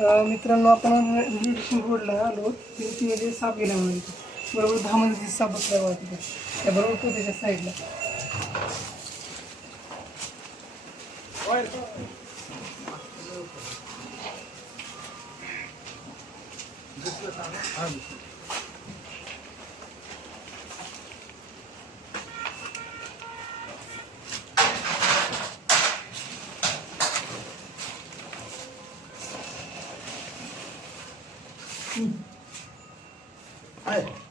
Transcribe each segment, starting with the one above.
मित्रांनो आपण रिलेशन रोडला आलो. तिरुपतीमध्ये साप गेला म्हणून बरोबर दहा मध्ये साप बसला बघा तिथे त्या बरोबर तो त्याच्या साईडला はい。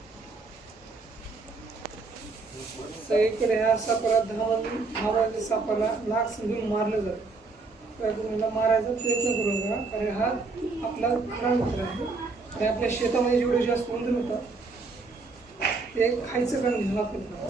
सगळीकडे ह्या सापाला धावून धावाच्या सापाला नाक समजून मारलं जातं. तर तुम्हाला मारायचा प्रयत्न करू नका कारण हा आपला खरा मित्र आहे. आणि आपल्या शेतामध्ये जेवढे जास्त उंदीर होतात ते खायचं कारण घ्यायला प्रयत्न करा.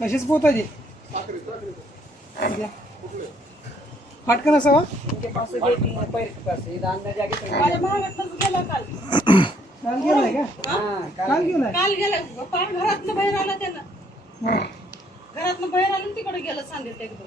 कशीच पोताची द्या. फाटकन असावा काल. गेलाय का? काल गेलाय? काल गेलं. घरातनं बाहेर आला त्यानं. हा. घरातनं बाहेर आलं तिकडे गेलं सांगितलं एकदम.